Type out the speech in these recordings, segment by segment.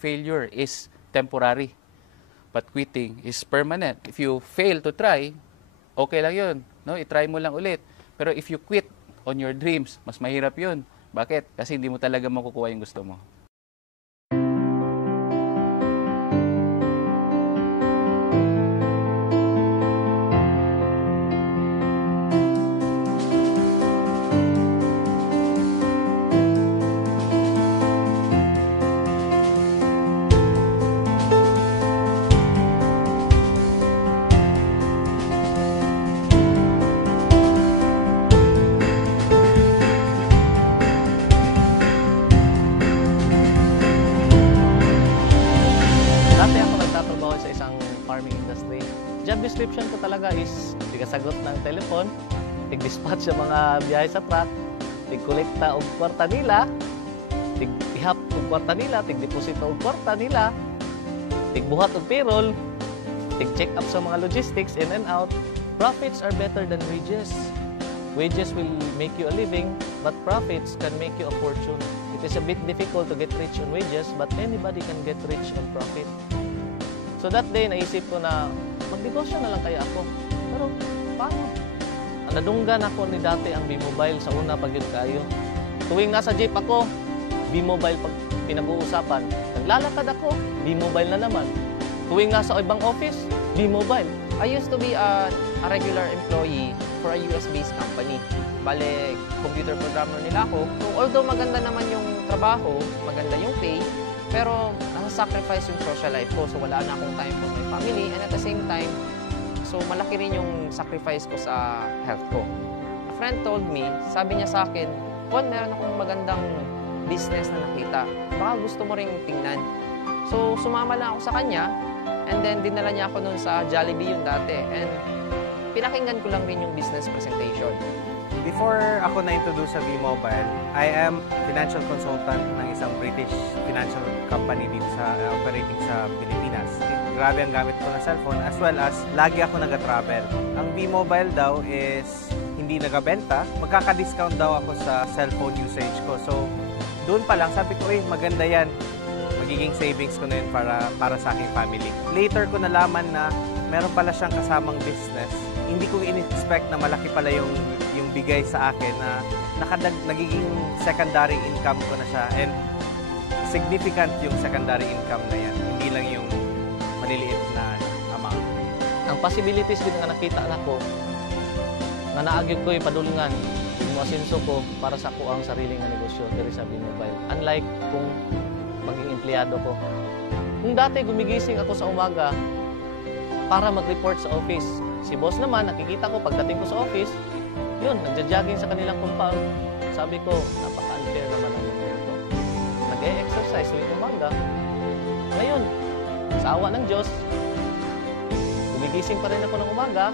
Failure is temporary, but quitting is permanent. If you fail to try, okay lang yun. No? I-try mo lang ulit. Pero if you quit on your dreams, mas mahirap yun. Bakit? Kasi hindi mo talaga makukuha yung gusto mo. Job description ko talaga is tigasagot ng telepon, tig-dispatch sa mga biyahe sa truck, tig-kolekta og kwarta nila, tig-ihap og kwarta nila, tig-deposito og kwarta nila, tig-buhat og payroll, tig-check up sa mga logistics in and out. Profits are better than wages. Wages will make you a living, but profits can make you a fortune. It is a bit difficult to get rich on wages, but anybody can get rich on profit. So that day, naisip ko na magnegosyo na lang kaya ako. Pero paano? Nadunggan ako ni dati ang B-Mobile sa una pag yun kayo. Tuwing nasa jeep ako, B-Mobile pag pinag-uusapan. Naglalakad ako, B-Mobile na naman. Tuwing nasa ibang office, B-Mobile. I used to be a regular employee for a US-based company. Bale, computer programmer nila ako. So, although maganda naman yung trabaho, maganda yung pay, pero nasa-sacrifice yung social life ko. So, wala na akong time for my family. And at the same time, so malaki rin yung sacrifice ko sa health ko. A friend told me, sabi niya sa akin, Juan, meron akong magandang business na nakita. Baka gusto mo ring tingnan. So, sumama lang ako sa kanya. And then, dinala niya ako nun sa Jollibee yung dati. And pinakinggan ko lang rin yung business presentation. Before ako na-introduce sa B-Mobile, I am financial consultant ng isang British financial company dito sa operating sa Pilipinas. Grabe ang gamit ko ng cellphone as well as lagi ako nag-travel. Ang B-Mobile daw is hindi nagabenta. Magkaka-discount daw ako sa cellphone usage ko. So, doon pa lang sabi ko, maganda yan. Magiging savings ko na yun para sa aking family. Later ko nalaman na meron pala siyang kasamang business. Hindi ko in-expect na malaki pala yung bigay sa akin na nagiging secondary income ko na siya and significant yung secondary income na yan. Hindi lang yung maliliit na amount. Ang possibilities din nga nakita na ko, na naagyon ko yung padulungan, yung asenso ko para sa ko ang sariling na negosyo diri sa B-Mobile. Unlike kung maging empleyado ko. Kung dati gumigising ako sa umaga para mag-report sa office. Si boss naman, nakikita ko pagdating ko sa office, yun, nagja-jogging sa kanilang compound. Sabi ko, napaka-unfair naman ang ito. Nag-e-exercise tuwing umaga. Ngayon, sa awa ng Diyos, gumigising pa rin ako ng umaga.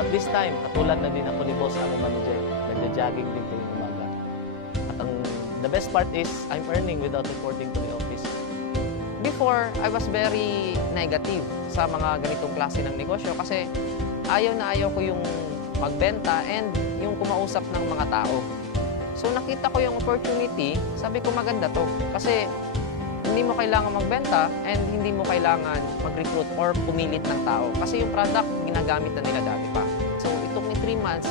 But this time, katulad na din ako ni boss ang manager. Nagja-jogging din tuwing umaga. At the best part is, I'm earning without reporting to the office. Before, I was very negative sa mga ganitong klase ng negosyo kasi ayaw na ayaw ko yung magbenta and yung kumausap ng mga tao. So nakita ko yung opportunity, sabi ko maganda to kasi hindi mo kailangan magbenta and hindi mo kailangan mag-recruit or pumilit ng tao kasi yung product ginagamit na nila dati pa. So it took me 3 months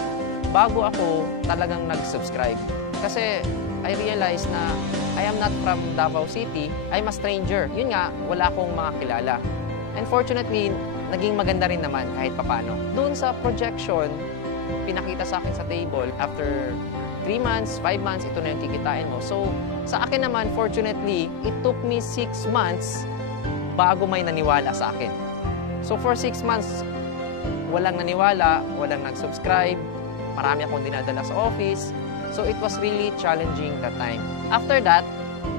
bago ako talagang nag-subscribe kasi I realized na I am not from Davao City, I'm a stranger. Yun nga, wala akong mga kilala. And fortunately, naging maganda rin naman kahit papano. Doon sa projection, pinakita sa akin sa table, after 3 months, 5 months, ito na yung kikitain mo. So, sa akin naman, fortunately, it took me 6 months bago may naniwala sa akin. So, for 6 months, walang naniwala, walang nag-subscribe, marami akong dinadala sa office. So, it was really challenging that time. After that,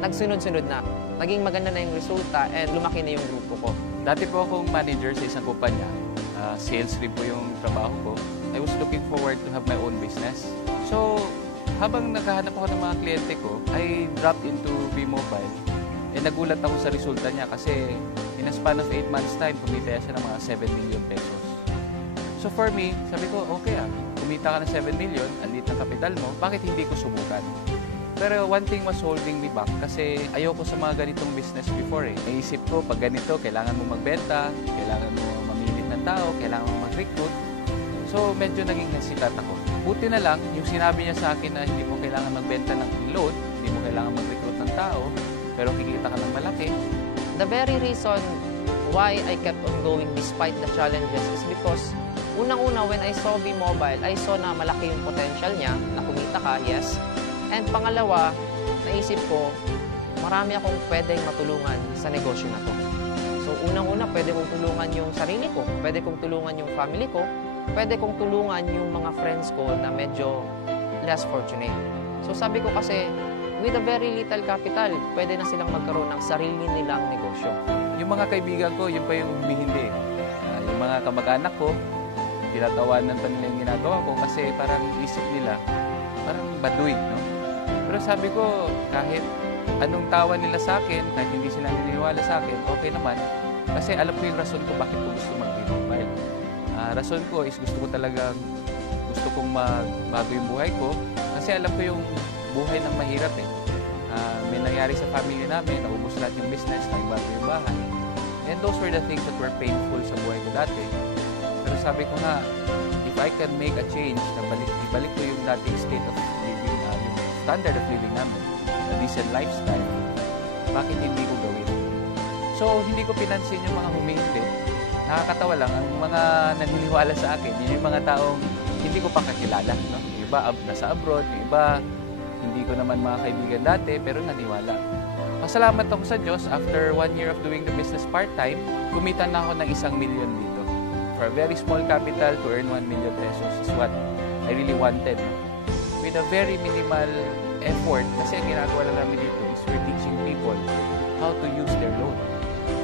nagsunod-sunod na. Naging maganda na yung resulta and lumaki na yung grupo ko. Dati po akong manager sa isang kumpanya. Sales rin po yung trabaho ko. I was looking forward to have my own business. So, habang naghahanap ako ng mga kliyente ko, I dropped into B-Mobile. Nagulat ako sa resulta niya kasi in a span of 8 months time, kumita siya ng mga 7 million pesos. So for me, sabi ko, okay kumita ka ng 7 million, ang liit ng kapital mo, bakit hindi ko subukan? Pero one thing was holding me back kasi ayoko sa mga ganitong business before eh. Naisip ko, pag ganito, kailangan mo magbenta, kailangan mo mamilit ng tao, kailangan mo mag-recruit. So, medyo naging hesitant ako. Buti na lang, yung sinabi niya sa akin na hindi mo kailangan magbenta ng load, hindi mo kailangan mag-recruit ng tao, pero kikita ka ng malaki. The very reason why I kept on going despite the challenges is because unang-una, when I saw B-Mobile, I saw na malaki yung potential niya, na kumita ka, yes. And pangalawa, naisip ko, marami akong pwedeng matulungan sa negosyo na to. So unang-una, pwede kong tulungan yung sarili ko, pwede kong tulungan yung family ko, pwede kong tulungan yung mga friends ko na medyo less fortunate. So sabi ko kasi, with a very little capital, pwede na silang magkaroon ng sarili nilang negosyo. Yung mga kaibigan ko, yun pa yung humihindi. Yung mga kamag-anak ko, tinatawanan pa nila yung ginagawa ko kasi parang isip nila, parang baduy, no? Pero sabi ko, kahit anong tawa nila sa akin, kahit hindi sila naniniwala sa akin, okay naman. Kasi alam ko yung rason ko bakit ko gusto mag-B-Mobile. Rason ko is gusto kong magbago yung buhay ko. Kasi alam ko yung buhay ng mahirap eh. May nangyari sa family namin, naubos lahat yung business, nagbago yung bahay. And those were the things that were painful sa buhay ko dati. Pero sabi ko nga, if I can make a change, ibalik ko yung dating state of living, yung standard of living namin, a decent lifestyle, bakit hindi ko gawin? So, hindi ko pinansin yung mga humihindi. Nakakatawa lang, ang mga naniniwala sa akin, yun yung mga taong hindi ko pa kakilala. No? Yung iba nasa abroad, yung iba hindi ko naman mga kaibigan dati, pero naniwala. Pasalamat ako sa Diyos, after 1 year of doing the business part-time, kumita na ako ng 1 million dito. For a very small capital, to earn 1 million pesos is what I really wanted. With a very minimal effort, kasi ang ginagawa lang namin dito is we're teaching people how to use their loan.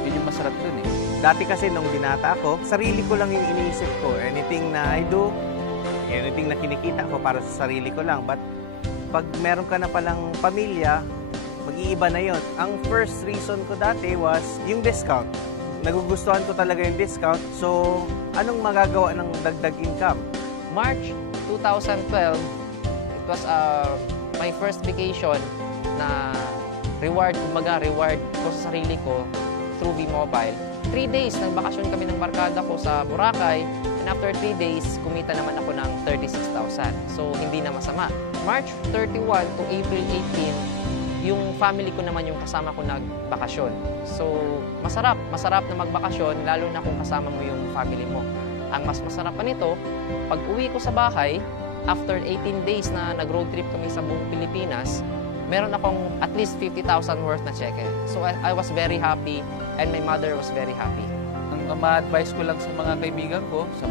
Yun yung masarap dun eh. Dati kasi nung binata ako, sarili ko lang yung iniisip ko. Anything na I do, anything na kinikita ko para sa sarili ko lang. But pag meron ka na palang pamilya, mag-iiba na yon. Ang first reason ko dati was yung discount. Nagugustuhan ko talaga yung discount. So, anong magagawa ng dagdag income? March 2012, it was my first vacation na reward ko sa sarili ko through V-Mobile. 3 days, nagbakasyon kami ng barkada ko sa Boracay, and after 3 days, kumita naman ako ng 36,000. So, hindi na masama. March 31 to April 18, yung family ko naman yung kasama ko nagbakasyon. So, masarap na magbakasyon, lalo na kung kasama mo yung family mo. Ang mas masarap pa nito, pag uwi ko sa bahay, after 18 days na nag-road trip kami sa buong Pilipinas, meron akong at least 50,000 worth na cheque. So I was very happy and my mother was very happy. Ang ma-advise ko lang sa mga kaibigan ko, sa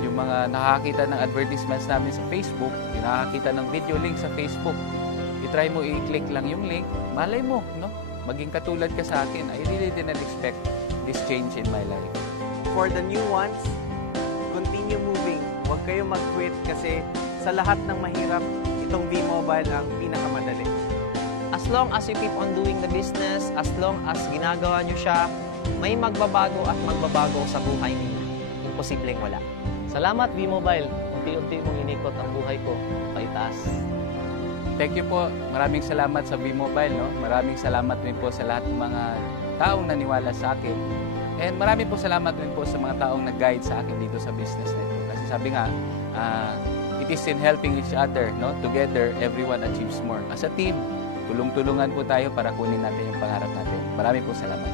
yung mga nakakita ng advertisements namin sa Facebook, yung nakakita ng video link sa Facebook, i-try mo i-click lang yung link, malay mo, no? Maging katulad ka sa akin. I really didn't expect this change in my life. For the new ones, continue moving. Huwag kayo mag-quit kasi sa lahat ng mahirap, itong V-Mobile ang pinakamadali. As long as you keep on doing the business, as long as ginagawa nyo siya, may magbabago at magbabago sa buhay ninyo. Imposibleng wala. Salamat, V-Mobile. Unti-unti mong inikot ang buhay ko paitaas. Thank you po. Maraming salamat sa V-Mobile. No? Maraming salamat din po sa lahat ng mga taong naniwala sa akin. And maraming po salamat din po sa mga taong nag-guide sa akin dito sa business na ito. Kasi sabi nga, it is in helping each other. No? Together, everyone achieves more. As a team, tulong-tulungan po tayo para kunin natin yung pangarap natin. Maraming po salamat.